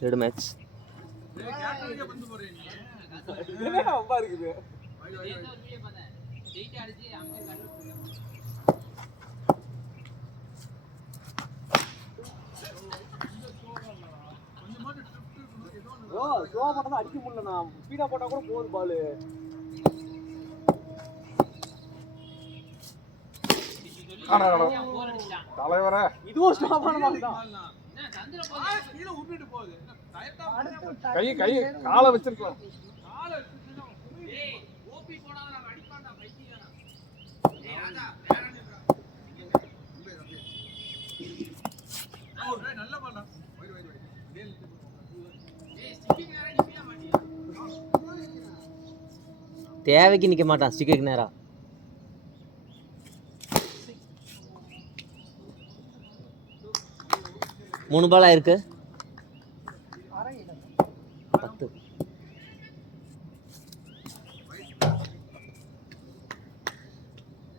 Third match. அடிக்க முடியல, speedo போட்டா கூட போகுது பாலு. தலைவர இதுவும் ஸ்டாப்பான பால் தான். கை கை காலை வச்சிருக்கலாம். தேவைக்கு நிக்க மாட்டான் ஸ்டிக்கு நேரா. மூணு பால் ஆயிருக்கு. 10.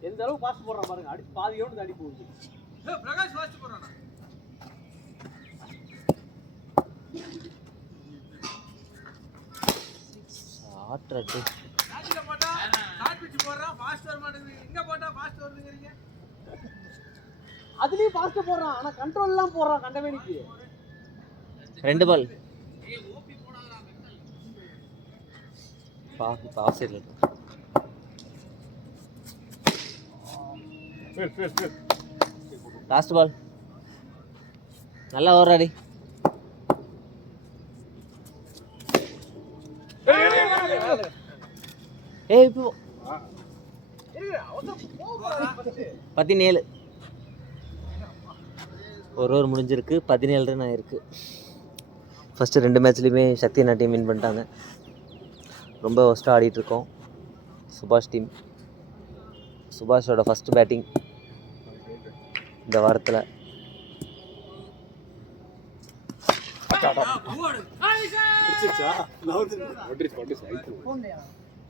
எந்த அளவுக்கு பாஸ்ட் போடுறான் பாருங்க. அடி பாதி கிரவுண்ட் அடி போகுது. பிரகாஷ் பாஸ்ட் போறானா? ஷாட் ரட்டு. ராஜில போட்டா ஷாட் பிட்ச் போறான், பாஸ்ட் வர மாட்டேங்குது. இங்க போட்டா பாஸ்ட் வருதுங்கறீங்க. அதுலயும் பாஸ்ட் போறான், ஆனா கண்ட்ரோல் எல்லாம் போறான் கண்டமேனிக்கு. 2 பால். பாஸ் இல்ல. Last ball. நல்லா ஓடுறாடி. ஏய் இப்போ 17. ஒரு ஓவர் முடிஞ்சிருக்கு. 17 ரன் ஆயிருக்கு. ஃபஸ்ட்டு 2 மேட்ச்லேயுமே சக்தி அண்ணா டீம் வின் பண்ணிட்டாங்க. ரொம்ப ஒஸ்ட்டாக ஆடிட்டுருக்கோம். சுபாஷ் டீம். சுபாஷோட ஃபஸ்ட்டு பேட்டிங் இந்த வாரத்தில்.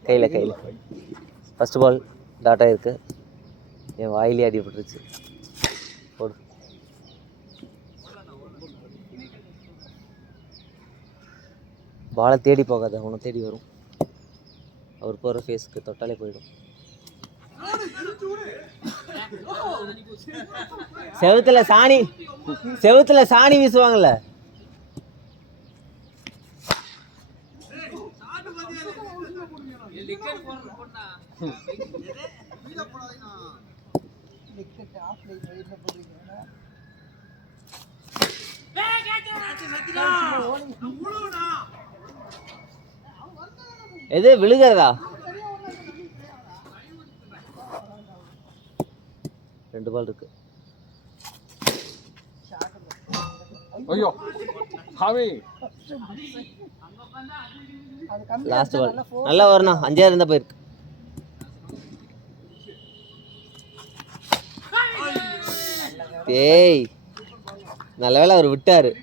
கையில் ஃபஸ்ட்டு பால் டாட் ஆகிருக்கு. என் வாயிலே அடிபட்டுருச்சு. போடு. பாலை தேடி போகாத, அவனை தேடி வரும். அவர் போகிற ஃபேஸ்க்கு தொட்டாலே போயிடும். செவுத்துல சாணி வீசுவாங்கல்ல. எது விழுகிறதா? 2 பால் இருக்கு. ஐயோ ஹாவி. லாஸ்ட் பால் நல்லா வரணும். 5 இருந்தா போயிருக்கு. ஏய் நல்ல வேளை அவர் விட்டாரு.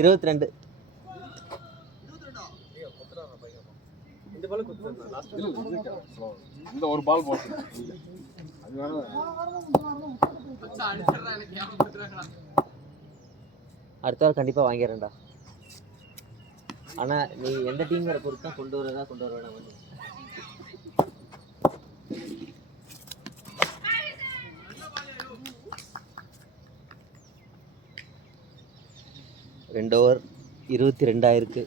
22. இந்த ஒரு பால் போட்டு அடுத்த வாரம் கண்டிப்பா வாங்கிடுறேன்டா. ஆனா நீ எந்த டீம்ங்கிற பொறுத்து தான் கொண்டு வர வேணாம். 2 ஓவர் 22 ஆயிருக்கு.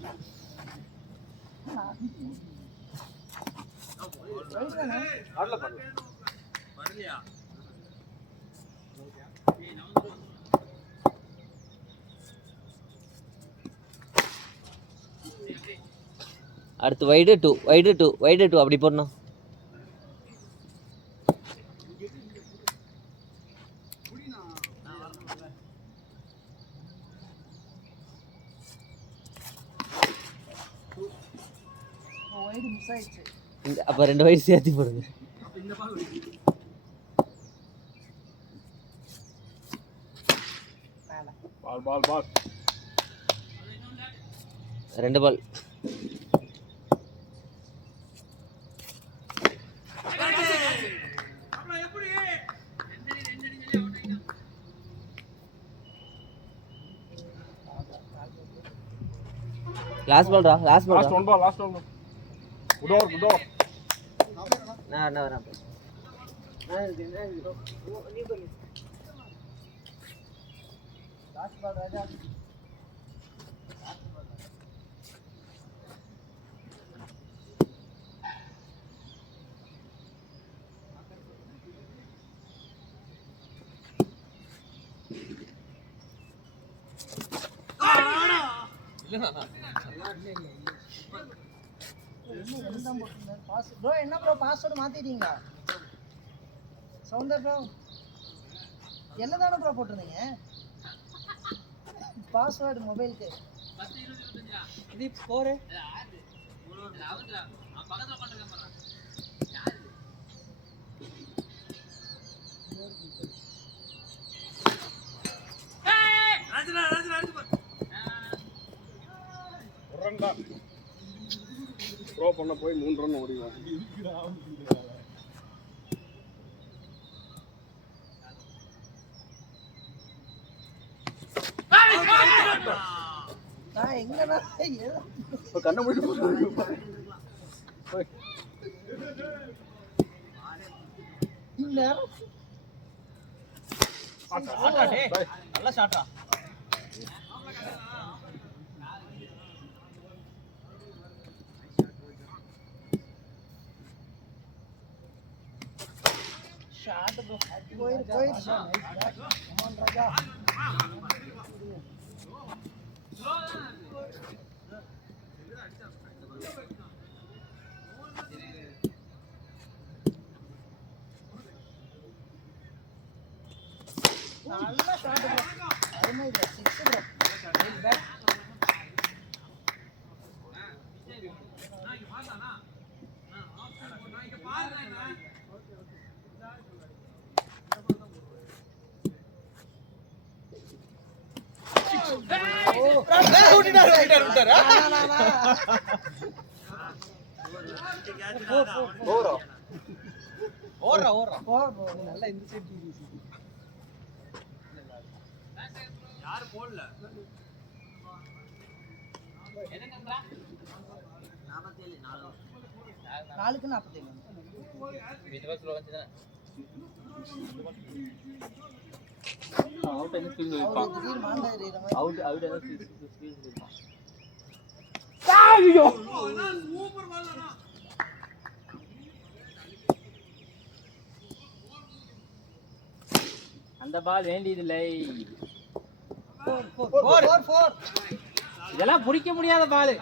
அடுத்து வைடு 2 அப்படி போடணும். அப்ப 2 வைடு சேர்த்து போடுங்க. Ball 2 ball. லாஸ்ட் பால்டா last ball last one ball good over நான் வரேன் லாஸ்ட் பால் ராஜா ப்ரோ என்ன ப்ரோ பாஸ்வேர்டு மாத்திட்டீங்க சவுந்தர் ப்ரோ என்ன தானே ப்ரோ போட்டிருந்தீங்க பாஸ்வேர்டு மொபைலுக்கு இது ஸ்கோரு ஒரு ரன் தான் த்ரோ பண்ண போய் 3 ரன் ஓடிடுவான். நான் எங்கடா இப்போ கண்ணை மூடி போட்டு இந்த நல்ல ஷாட்டா ஷாட் ப்ரோ போயிரு கமான் ராஜா நல்ல ஷாட் ப்ரோ அருமை ப்ரோ 6 ப்ரோ பேக் நல்ல இந்த சைடு யாரு போடல நாலுக்கு 47 அவுட் என்ன ஸ்பீட் இருப்பான் அவுட் அவுட் என்ன ஸ்பீட் இருப்பான் ஐயோ சூப்பர் பால்டா அந்த பால் வேண்டியதில்லை 4 இதெல்லாம் பிடிக்க முடியாத பால்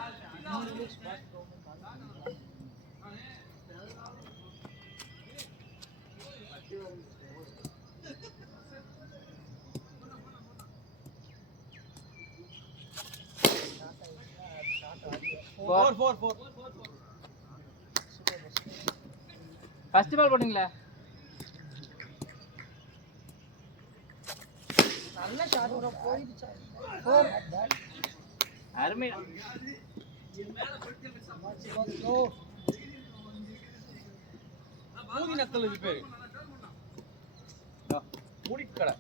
ஃபர்ஸ்ட் பால் போட்டீங்களா நல்ல ஷாட் ப்ரோ போயிடுச்சு 4 அருமை மூடி நக்கல் இது பேரு மூடிட்டு கடை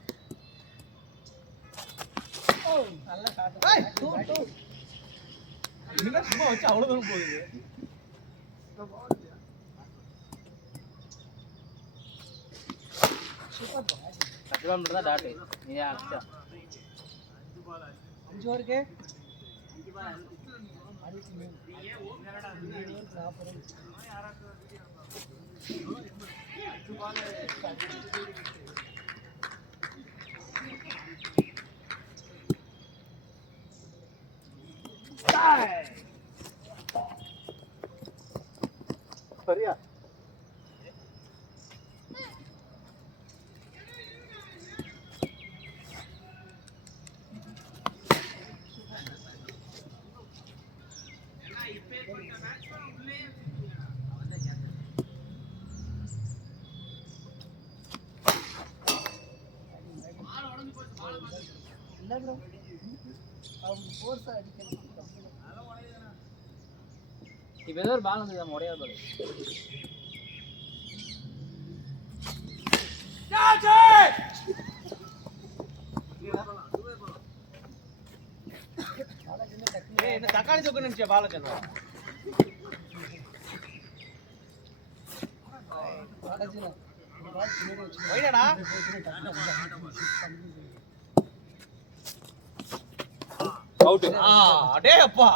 நல்ல ஷாட் ஏய் 2 என்ன சும்மா வச்சு அவ்வளவு தூரம் போகுது சூப்பர் ப்ரோ ஃபர்ஸ்ட் பால் மட்டும் தான் டாட் நீ அடிச்சா 5 ஓவருக்கு 5 பால் சரியா இல்ல ப்ரோ அவங்க ஃபோர்ஸ் அடிக்கிறது இப்போ ஏதோ ஒரு பால் வந்து நம்ம உடையாத பால் என்ன தக்காளி தொக்கு நினைச்சேன் பாலச்சந்திரா. வைடா அவுட். அடே அப்பா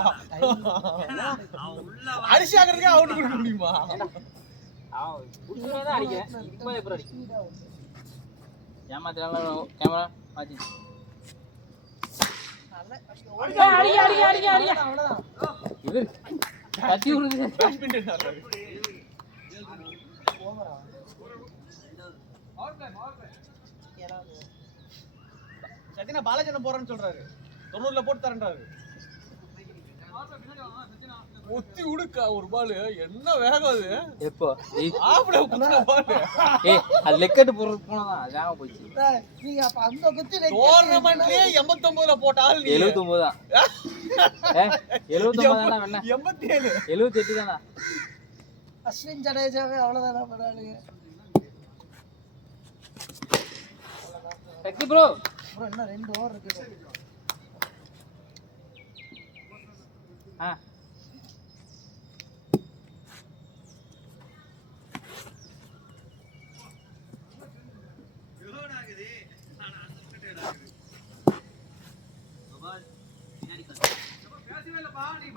அரிசி ஆகிறதுக்கே அவுட் கொடுக்க முடியுமா? புடிச்சதான் அடிக்கிறேன். இப்போ எப்படி அடிக்கிறேன்? ஏமாத்தினால கேமரா மாத்தி. இவர் கத்தி விடுது. சத்தினா பாலச்சந்திரன் போறேன்னு சொல்றாரு. 90ல போட்டு தரேன்றாரு. ஒத்தி உடுக்கா ஒரு பால் என்ன வேகம் அது. எப்போ ஆப்ல குத்துன பால். அது லெக்கெட் போனதான் அதான் போச்சு. நீங்க அப்ப அந்த குத்தி டோர்னமெண்ட்லயே 89ல போட்ட ஆள் நீ. 79 தான். 79 தானா வேணா? 87 78 தானா? அஸ்வின் ஜடேஜாவே அவ்வளவுதானா பரவாயில்லைங்க. சக்தி ப்ரோ ப்ரோ இன்னும் 2 ஓவர் இருக்கு.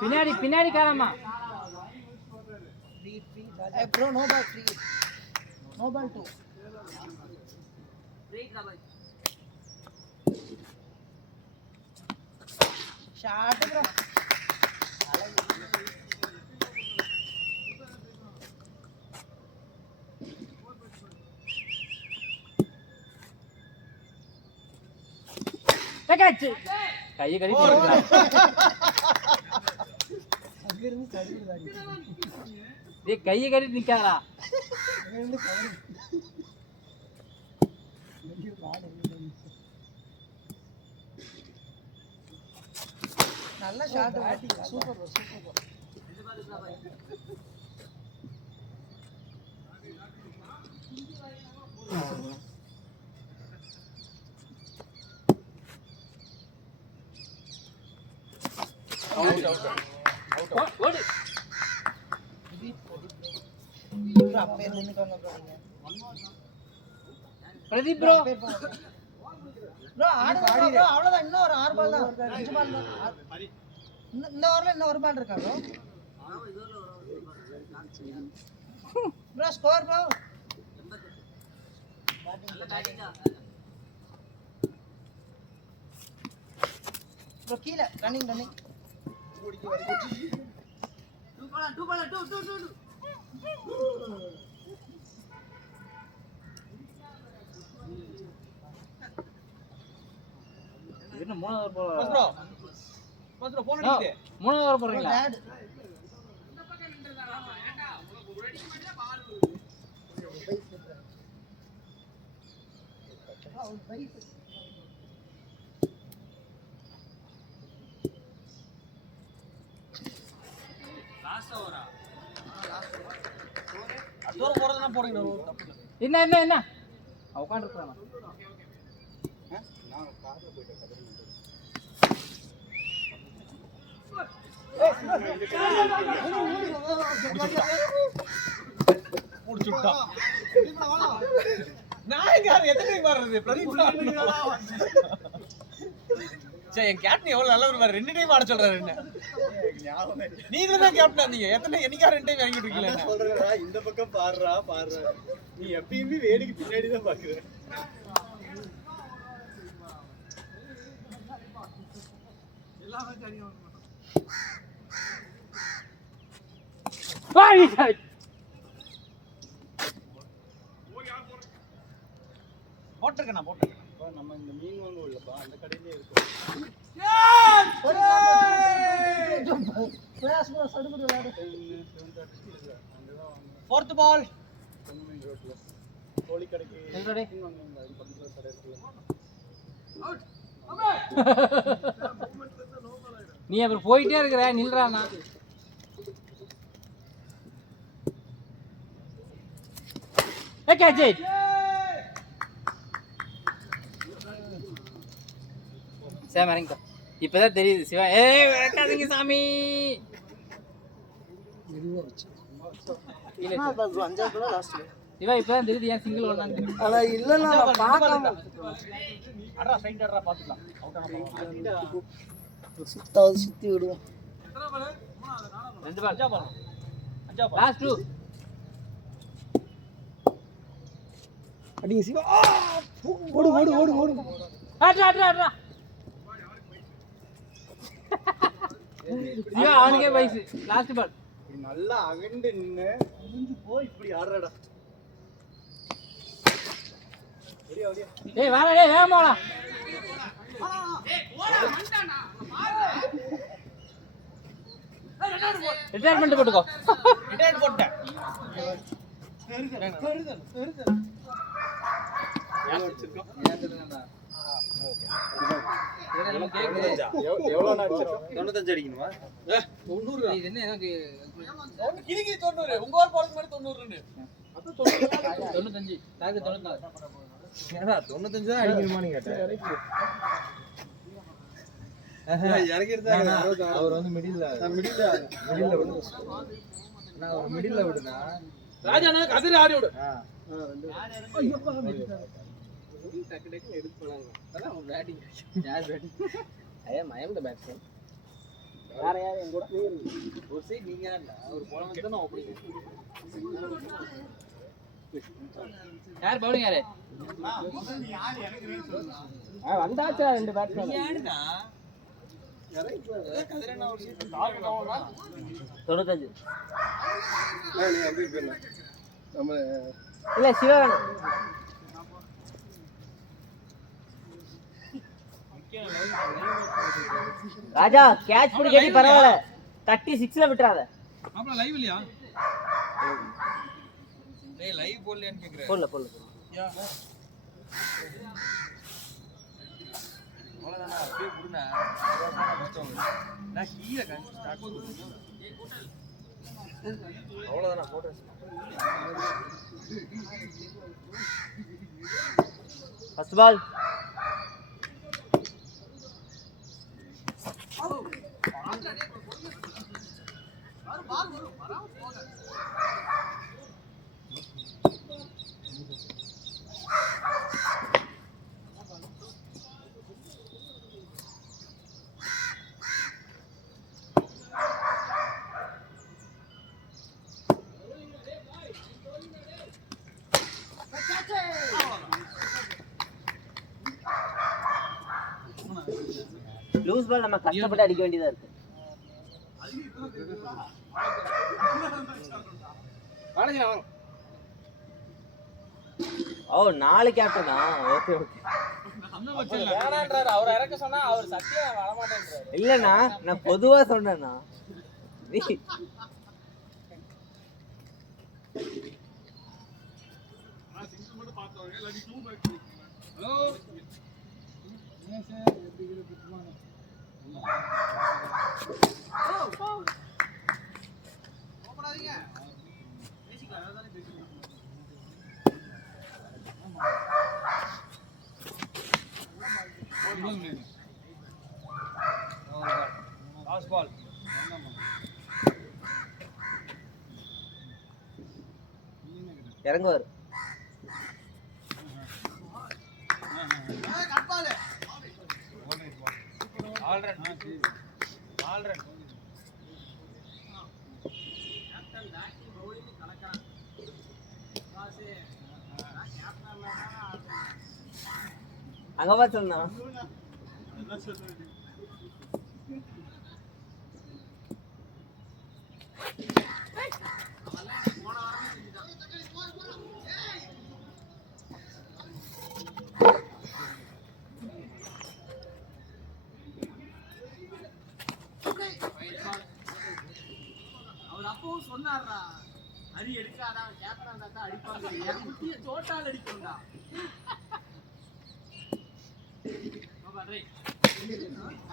பின்னாடி பின்னாடி காரமா. Hey bro, no ball free. No ball 2. Shot bro. டேக்காச்சு கையை கடி போடுறான். அங்க இருந்து சடிக்குதாடி. டேய் கையை கடி நிக்காதடா. அங்க இருந்து கவர். வெளிய பாடு. நல்ல ஷாட் சூப்பர் சூப்பர். ஓடு ப்ரோ அப்பே நின்னுக்கோங்க ப்ரோ நீங்க. பிரதீப் ப்ரோ ப்ரோ ஆடுங்க ப்ரோ அவ்வளவுதான். இன்னும் ஒரு 6 பால் தான். 5 பால் தான். இந்த ஓவர்ல இன்னும் ஒரு பால் இருக்கா bro? Bro score bro. Bro கீழ ரன்னிங் ரன்னிங். என்ன மூணாவது போற ப்ரோ ப்ரோ போன் அடிக்குது. மூணாவது போறீங்களா? பேட் தூரம் போறதுனா போறீங்க தப்பு இல்ல. என்ன என்ன என்ன உட்கார்ந்து இருக்கானா? நான் கார்ல போயிட்டேன் கதை. முடிச்சுட்டா. நான் யார் எத்தனை டைம் வர்றது? பிரதீப் சே என் கேப்டன் எவ்வளவு நல்லவர் பாரு. 2 டைம் ஆட சொல்றாரு என்ன. நீங்களும் தான் கேப்டன் இருந்தீங்க. எத்தனை என்னைக்கா 2 டைம் இறங்கிட்டு இருக்கீங்களா? சொல்றேன்டா இந்த பக்கம் பாருடா பாருடா. நீ எப்பயுமே வேடிக்கை பின்னாடி தான் பாக்குற. எல்லாமே தெரியும். வாய் போட்டுருக்கேன் நான் போட்டுருக்கேன். நம்ம இந்த மீன் வாங்குவோம் இல்லப்பா அந்த கடையிலே இருக்கு. பிரயாஸ் ப்ரோ சடுகுடு விளையாடு. அங்கதான் வாங்குவோம். 4th பால். பொன்மீன் ரோட்ல கோழி கடைக்கு எங்கடா மீன் வாங்குவாங்க. அது பக்கத்துல கடை இருக்குல்ல. நீ அப்புறம் போயிட்டே இருக்கிற நில்றானா? கேட்ச் சேம் இறங்கிட்டோம். இப்பதான் தெரியுது சிவா. ஏய் வைக்காதீங்க சாமி. சிவா இப்பதான் தெரியுது ஏன் சிங்கிள் ஒண்ணான்னு தெரியும். ஆனா இல்லன்னா பார்க்காம அட்ரா ஸ்ட்ரைட் அட்ரா பாத்துக்கலாம். அவுட் ஆன சுத்தாவது சுத்தி விடுவோம். 2 பால். அஞ்சா பால். லாஸ்ட் 2. அடிங்க சிவா. ஓடு ஓடு ஓடு ஓடு. ஆட்ரா. சிவா அவனுக்கே வயசு. Last ball. நல்லா அகண்டு நின்னு முடிஞ்சு போய் இப்படி ஆடுறடா. ஏய் வாடா டேய் வேகமா வாடா. ரிட்டையர்மென்ட் போட்டுக்கோ. ரிட்டையர்ட் போட்டேன். எவ்வளவு அடிச்சிருக்கோம்? 95 அடிக்கணுமா? 90. இது என்ன எனக்கு கிளிக்கு 90. உங்க ஊர் போறதுக்கு முன்னாடி 90. அப்ப 95 டாக்கு 94. ஏடா 95 தான் அடிக்கணுமான்னு கேட்டேன். அவர் வந்து மிடில்ல விடு. நான் ஒரு மிடில்ல விடுனா ராஜா நான் கதிர ஆடி விடு. டக்கு டக்கு எடுத்து போறாங்க. அதான் அவன் பேட்டிங். யார் பேட்டிங்? ஐ அம் தி பேட்ஸ்மேன். வேற யார் என் கூட ஒரு சைடு நீங்க இல்ல ஒரு போல வந்து நான் அப்படி. யார் பவுலிங் யாரு? வந்தாச்சா 2 பேட்ஸ்மேன். யாருடா? கதிர என்ன ஒரு சீட் 95. நீ அப்படியே போயிடலாம். நம்ம இல்ல சிவா ராஜா கேட்ச் பிடிக்கடி பரவாயில்ல, தட்டி 6ல விட்டுறாத. அப்ப லைவ் இல்லையா? டேய் லைவ் போடலையான்னு கேக்குறேன். போடல யா அவ்வளவுதானா? அப்படியே புடுனா நான் கீழ ஸ்டார்ட் பண்ணுறேன். அவ்வளவுதானா போட்டு. First ball. லூஸ் பால் நம்ம கஷ்டப்பட்டு அடிக்க வேண்டியதா இருக்கு. ஓ 4 கேப்டனா? ஓகே வேணான்றாரு. அவர் இறக்க சொன்னா அவர் சத்தியா வர மாட்டேன்றாரு. இல்லண்ணா, நான் பொதுவா சொன்னேண்ணா. Last ball. இறங்குவார். ஆல்ரெடி அங்க வா சொன்னா. அவர் அப்பவும் சொன்னார்டா, ஹரி எடுக்காதா, கேப்டனா இருந்தா அடிப்பாங்க. என் குட்டிய தோட்டால் அடிக்கும்டா. பாபா ரே.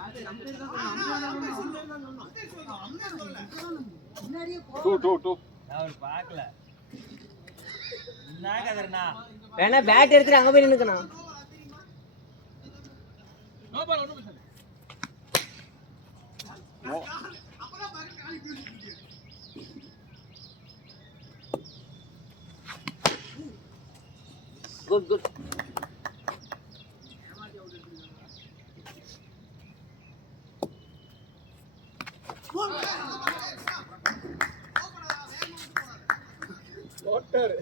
அது நம்ம பேர் தான் முன்னாடியே போ. 2 அவர் பார்க்கல. என்ன கதறனா? வேணா பேட் எடுத்துட்டு அங்க போய் நின்னுக்கணும். நோ பால் ஒண்ணும் பிரச்சனை. Good good. ஓட்டாரு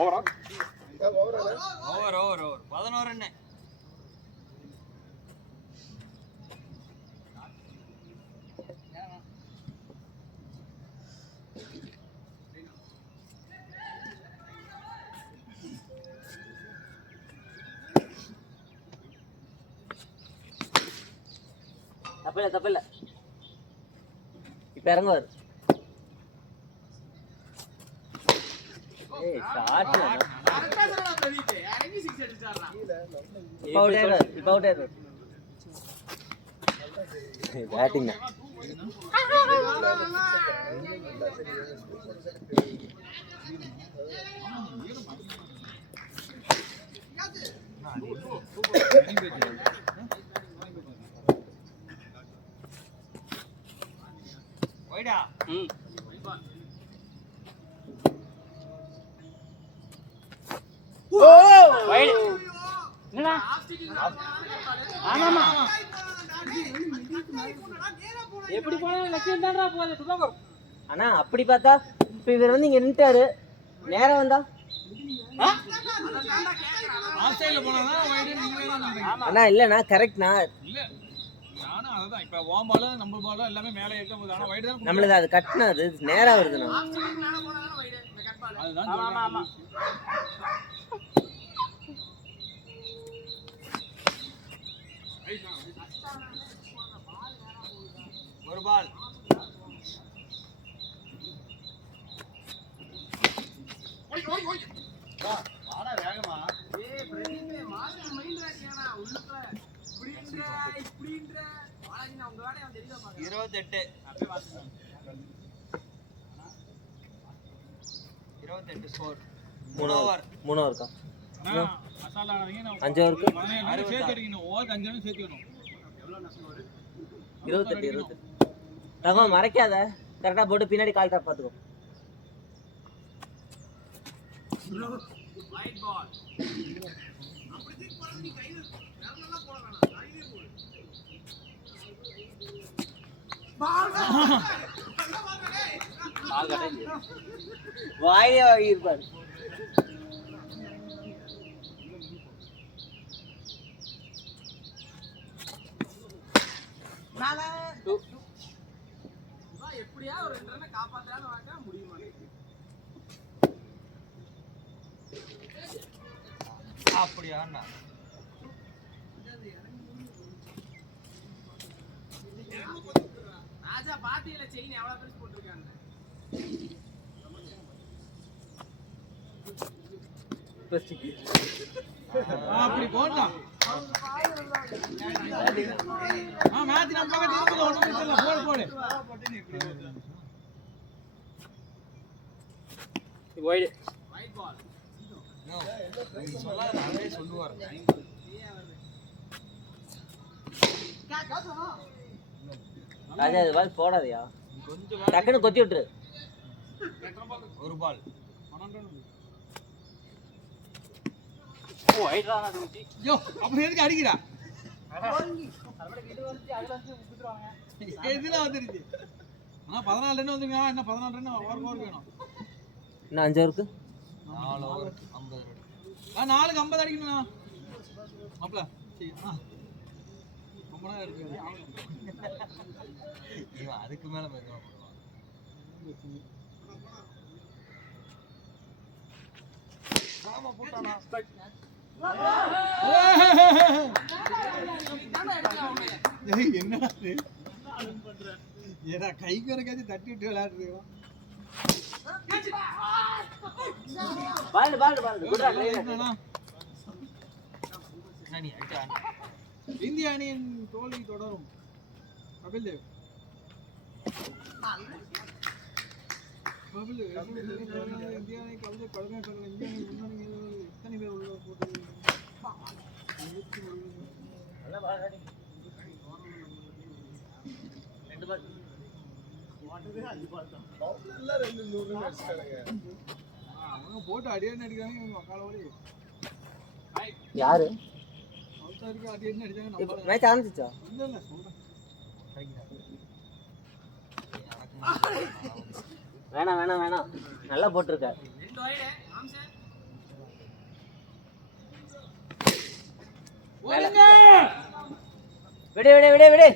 ஓவரா ஓவரா ஓவர் ஓவர் ஓவர் 11 ரன். தப்பில்ல தப்பில்ல. இப்ப இறங்குவார். ஏய் ஷாட் இறங்கி 6 அடிச்சாரா. இப்ப அவுட் ஆயிடுவார். இப்ப அவுட் ஆயிடுவார். பேட்டிங் வைடா. எப்படி போனா லட்சியம் தான்டா போகுது சுதாகர். அண்ணா அப்படி பார்த்தா இப்ப இவர் வந்து இங்க நின்னுட்டாரு. நேரா வந்தா ஆஃப் சைடுல போனானா வைடு நீங்களே தான் சொல்றீங்க. அண்ணா இல்லண்ணா கரெக்ட்ண்ணா. இல்ல நானும் அததான். இப்ப ஓம் பால் நம்ம பால் எல்லாமே மேலே ஏத்த போது. ஆனா வைடு தான் நம்மளுக்கு அது கட்டினா அது நேரா வருதுண்ணா. அதுதான் ஆமா ஆமா. ஒரு பால். வாடா வேகமா. ஏய் பிரதீப் மாஸ்டர் மைண்ட் ராக்கியானா உள்ளுக்குள்ள இப்படின்ற வாளாஜி நான் உங்க வேலைய வந்து தெரியுதா பாக்க. 28 அப்படியே வாசிங்க. 28 ஸ்கோர். 3 ஓவர். 3 ஓவருக்கா? அசால்ட்டானவங்க நான் 5 ஓவருக்கு 17 சேர்த்து அடிக்கணும். ஓவருக்கு 5 ரன் சேர்த்து வேணும். 28. தகம் மறைக்காத. கரெக்டா போட்டு பின்னாடி கால் டாப் பாத்துக்கோ. வைட் பால். வாயிலே வாங்கி இருப்பாரு. எப்படியா ஒரு 2 ரன் காப்பாத்தான்னு வாங்க முடிய மாட்டேங்குது. அப்படியா அண்ணா. ராஜா பாட்டியில செயின் எவ்வளவு பெருசு போட்டிருக்காங்க. அப்படி போடலாம். மேட்ச் நம்ம பக்கம் இருக்குது. ஒண்ணும் இல்ல. போடு போடு. Wide wide ball. சொல்லாத அவரே சொல்லுவார். ராஜா இது பால் போடாதயா. கொஞ்சம் டக்குன்னு கொத்தி விட்டுரு. ஒரு பால். ஓ வைட்ரா அது ஊத்தி. யோ அப்ப எதுக்கு அடிக்கிறா? இது வந்து அதுல வந்து குத்துறாங்க. எதுல வந்துருச்சு? ஆனா 14 ரன் வந்துங்க. என்ன 14 ரன் ஓவர் வேணும். இன்னும் 5 ஓவருக்கு 4 ஓவருக்கு 50 ரன். 4க்கு 50 அடிக்கணும்ண்ணா. மாப்ள சரி. ரொம்ப நேரம் இருக்கு. இவன் அதுக்கு மேல மெதுவா போடுவான். ஆமா போட்டானா. ஏய் என்னடா இது? ஏடா கை கரக்காச்சு தட்டி விட்டு விளையாடுறீங்க. பால் பால் பால் குட்ரா ட்ரை. இந்திய அணியின் தோல்வி தொடரும். கபில் தேவ் போட்டு அடியான்னு அடிக்கிறாங்க இவங்க மக்காலோட யாரு அவசருக்கு அடியான்னு அடிச்சாங்க நம்ம மேட்ச் ஆரம்பிச்சிச்சா? இல்ல இல்ல சொல்றேன் வேணாம் வேணாம் வேணாம், நல்லா போட்டிருக்க. விடு விடு விடு விடு.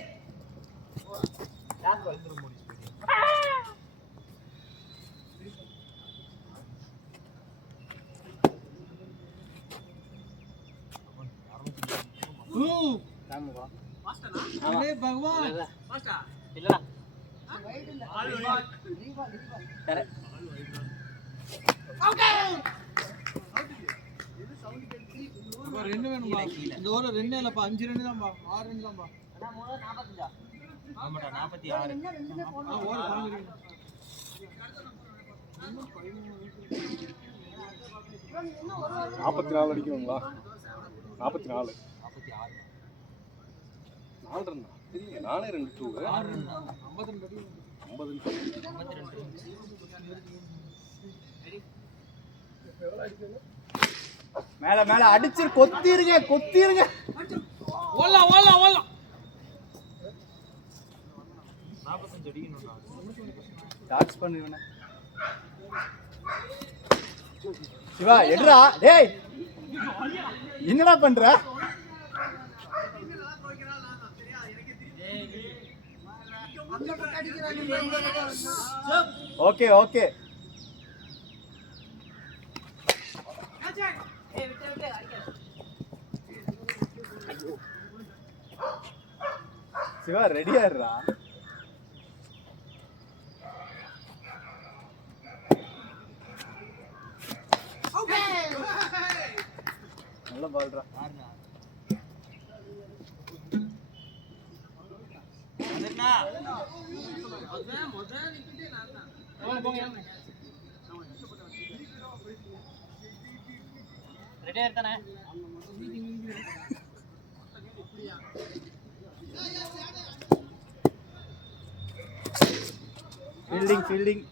பகவான் இல்லடா ரெண்டு வேணும்பா இந்த ஓவர் ரெண்டு இல்லப்பா 5 ரன் தான்ப்பா 6 ரன் தான்ப்பா ஆமாடா 46. ஓவர் 15 44 அடிக்கணுங்களா? 44 4 ரன் இல்லைங்க, 4 2 2 6 ரன் 52 மேல மேல அடிச்சு கொத்திருங்க கொத்திருங்க. ஓடலாம் ஓடலாம் ஓடலாம். 45 அடிக்கணும்டா. டாட்ச் பண்ணுவேனா சிவா? எடுறா டேய், என்னடா பண்ற? ஓகே ஓகே சிவா ரெடியா இருடா. நல்ல பால்டா. ரெடியா இருக்கானே? Fielding fielding.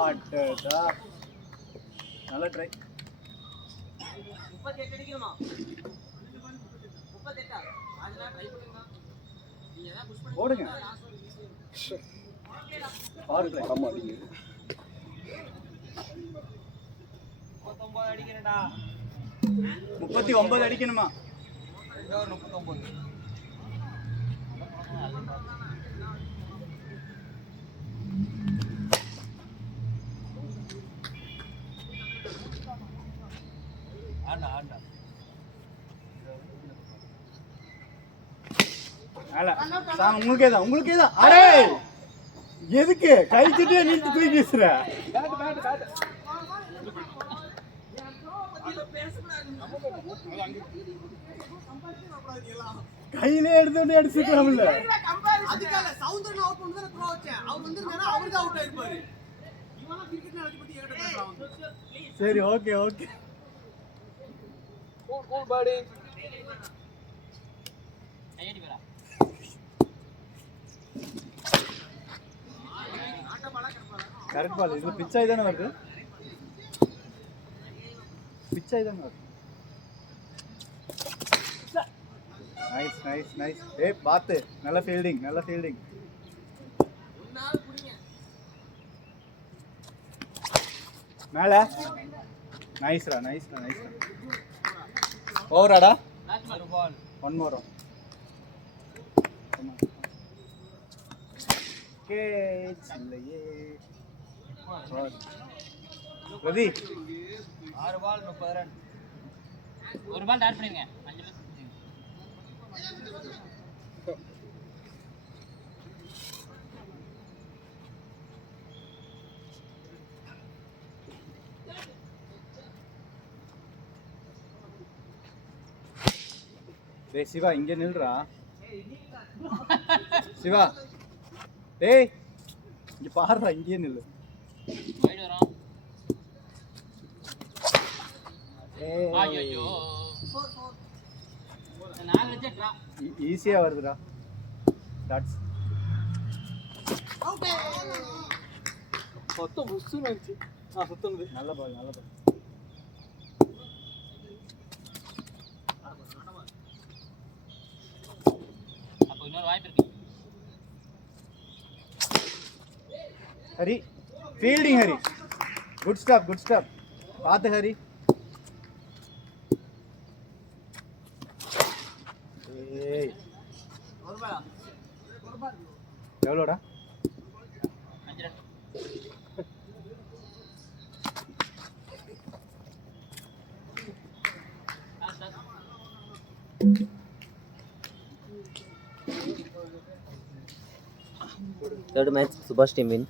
அடடா, நல்ல ட்ரை. 38 அடிக்கணுமா? 38 அதெல்லாம் ட்ரை பண்ணுங்க. நீங்க தான் புஷ் பண்ணி ஓடுங்க. பாரு ட்ரை பண்ண மாட்டீங்க. 39 அடிக்கிறேன்டா. 39 அடிக்கணுமா? 39. உங்களுக்கே தான். அடே எதுக்கு கழிச்சுட்டே நீட்டு தூக்கி வீசுற? கையிலே எடுத்து அடிச்சுக்கலாம்ல. அதுக்காக சவுந்தரன் அவுட் பண்ணி தான் த்ரோ வச்சேன். அவர் வந்திருந்தானா அவரு தான் அவுட் ஆயிருப்பாரு. இவனா கிரிக்கெட் நாலேஜ் பத்தி ஏகட்ட பேசுறான். சரி ஓகே ஓகே. கூல் பாடி. ஐயடி வரா. கரெக்ட் பால். இது பிச்சாய் தானே வருது? பிச்சாய் தானே வருது. Nice nice nice. ஏய் பாத்து, நல்ல ஃபீல்டிங் நல்ல ஃபீல்டிங். மேல நைஸ்ரா நைஸ்ரா நைஸ்ரா. ஓவராடா? ஒரு பால். One more. கேட்ச் இல்லையே. ரவி 6 பால் 30 ரன். ஒரு பால் டாட் பண்ணிருங்க. 5 ரன். டேய் சிவா இங்க நில்றா சிவா டேய் இங்க பாருடா இங்கே நில்லு வைடு வரோம் ஏய் ஐயோ நான் வச்ச ட்ரா ஈஸியா வருதுடா டாட்ஸ் மொத்தம் புஷ்ஷுன்னு வந்துச்சு சுத்தணுது. நல்ல பால் நல்ல பால் அப்போ இன்னொரு வாய்ப்பு இருக்கு Hari fielding Hari good stop பார்த்து ஹரி ஏய் எவ்வளோடா 5 ரன் தேர்ட் மேட்ச் சுபாஷ் டீம் வின்